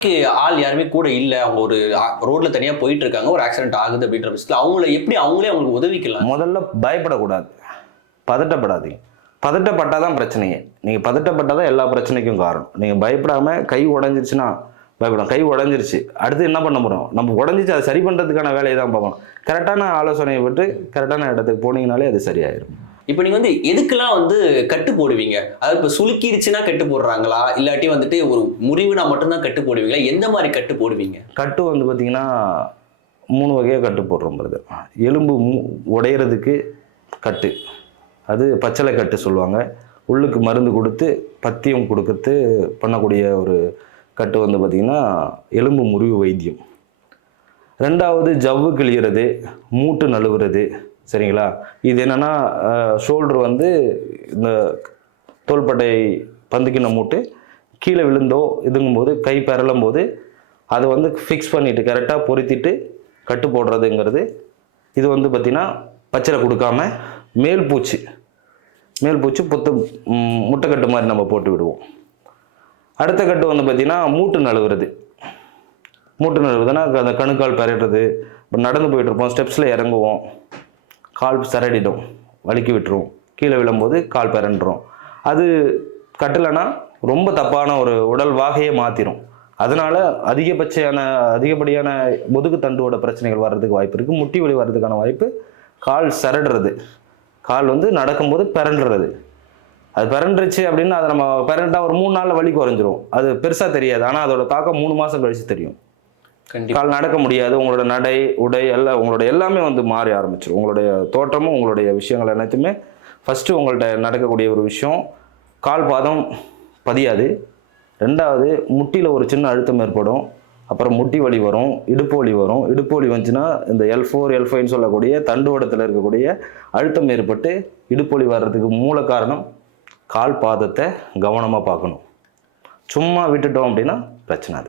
ஆள் யாருமே கூட இல்ல. அவங்க ஒரு ரோட்ல தனியா போயிட்டு இருக்காங்க. ஒரு ஆக்சிடென்ட் ஆகுது அப்படின்ற பட்சத்துல அவங்கள எப்படி அவங்களே அவங்களுக்கு உதவிக்கலாம்? முதல்ல பயப்படக்கூடாது, பதட்டப்படாதீங்க. பதட்டப்பட்டாதான் பிரச்சனையே. நீங்க பதட்டப்பட்டாதான் எல்லா பிரச்சனைக்கும் காரணம். நீங்க பயப்படாம கை உடைஞ்சிருச்சுன்னா பயப்படும். கை உடைஞ்சிருச்சு, அடுத்து என்ன பண்ண போறோம்? நம்ம உடைஞ்சிச்சு, அதை சரி பண்றதுக்கான வேலையை தான் பார்க்கணும். கரெக்டான ஆலோசனையை விட்டு கரெக்டான இடத்துக்கு போனீங்கனாலே அது சரியாயிரும். இப்ப நீங்க எதுக்கெல்லாம் கட்டு போடுவீங்க? அதாவது இப்ப சுளுக்கிருச்சுன்னா கட்டு போடுறாங்களா? இல்லாட்டி ஒரு முறிவுனா மட்டும்தான் கட்டு போடுவீங்களா? எந்த மாதிரி கட்டு போடுவீங்க? கட்டு பார்த்தீங்கன்னா 3 வகையாக கட்டு போடுறோம் பிரதர். எலும்பு உடையிறதுக்கு கட்டு, அது பச்சளை கட்டு சொல்லுவாங்க. உள்ளுக்கு மருந்து கொடுத்து பத்தியம் கொடுத்து பண்ணக்கூடிய ஒரு கட்டு பார்த்திங்கன்னா எலும்பு முறிவு வைத்தியம். ரெண்டாவது ஜவ்வு கிழிகிறது, மூட்டு நழுவுறது. சரிங்களா? இது என்னென்னா ஷோல்டர் இந்த தோள்பட்டை பந்துக்கின மூட்டு கீழே விழுந்தோ இதுங்கும்போது கை பெறலும் போது அதை ஃபிக்ஸ் பண்ணிவிட்டு கரெக்டாக பொருத்திட்டு கட்டு போடுறதுங்கிறது. இது பார்த்திங்கன்னா பச்சளை கொடுக்காம மேல் பூச்சி முட்டைக்கட்டு மாதிரி நம்ம போட்டு விடுவோம். அடுத்த கட்டு பார்த்திங்கன்னா மூட்டு நழுவுறது. மூட்டு நழுவுதுன்னா அந்த கணுக்கால் பெறடுறது. இப்போ நடந்து போயிட்டுருப்போம், ஸ்டெப்ஸில் இறங்குவோம், கால் சரடிடும், வலிக்கி விட்டுரும், கீழே விழும்போது கால் பெறன்றோம். அது கட்டலைன்னா ரொம்ப தப்பான ஒரு உடல் வாகையை மாற்றிடும். அதனால அதிகப்படியான முதுகு தண்டுவோட பிரச்சனைகள் வர்றதுக்கு வாய்ப்பு இருக்குது. முட்டி வலி வர்றதுக்கான வாய்ப்பு. கால் சரடுறது, கால் நடக்கும்போது பிறண்டுறது. அது பிறண்டுருச்சு அப்படின்னா அதை நம்ம பிறண்டா ஒரு 3 நாளில் வலி குறைஞ்சிரும். அது பெருசாக தெரியாது, ஆனால் அதோட தாக்கம் 3 மாதம் கழிச்சு தெரியும். கால் நடக்க முடியாது, உங்களோட நடை உடை எல்லாம் உங்களோட எல்லாமே மாறி ஆரம்பிச்சிடும். உங்களுடைய தோற்றமும் உங்களுடைய விஷயங்கள் அனைத்துமே ஃபஸ்ட்டு உங்கள்கிட்ட நடக்கக்கூடிய ஒரு விஷயம். கால் பாதம் பதியாது. ரெண்டாவது முட்டியில் ஒரு சின்ன அழுத்தம் ஏற்படும். அப்புறம் முட்டி வலி வரும், இடுப்பு வலி வரும். இடுப்பு வலி வந்துச்சுன்னா இந்த L4 L5ன்னு சொல்லக்கூடிய தண்டுவடத்தில் இருக்கக்கூடிய அழுத்தம் ஏற்பட்டு இடுப்பு வலி வர்றதுக்கு மூல காரணம் கால் பாதத்தை கவனமாக பார்க்கணும். சும்மா விட்டுட்டோம் அப்படின்னா பிரச்சனை அது.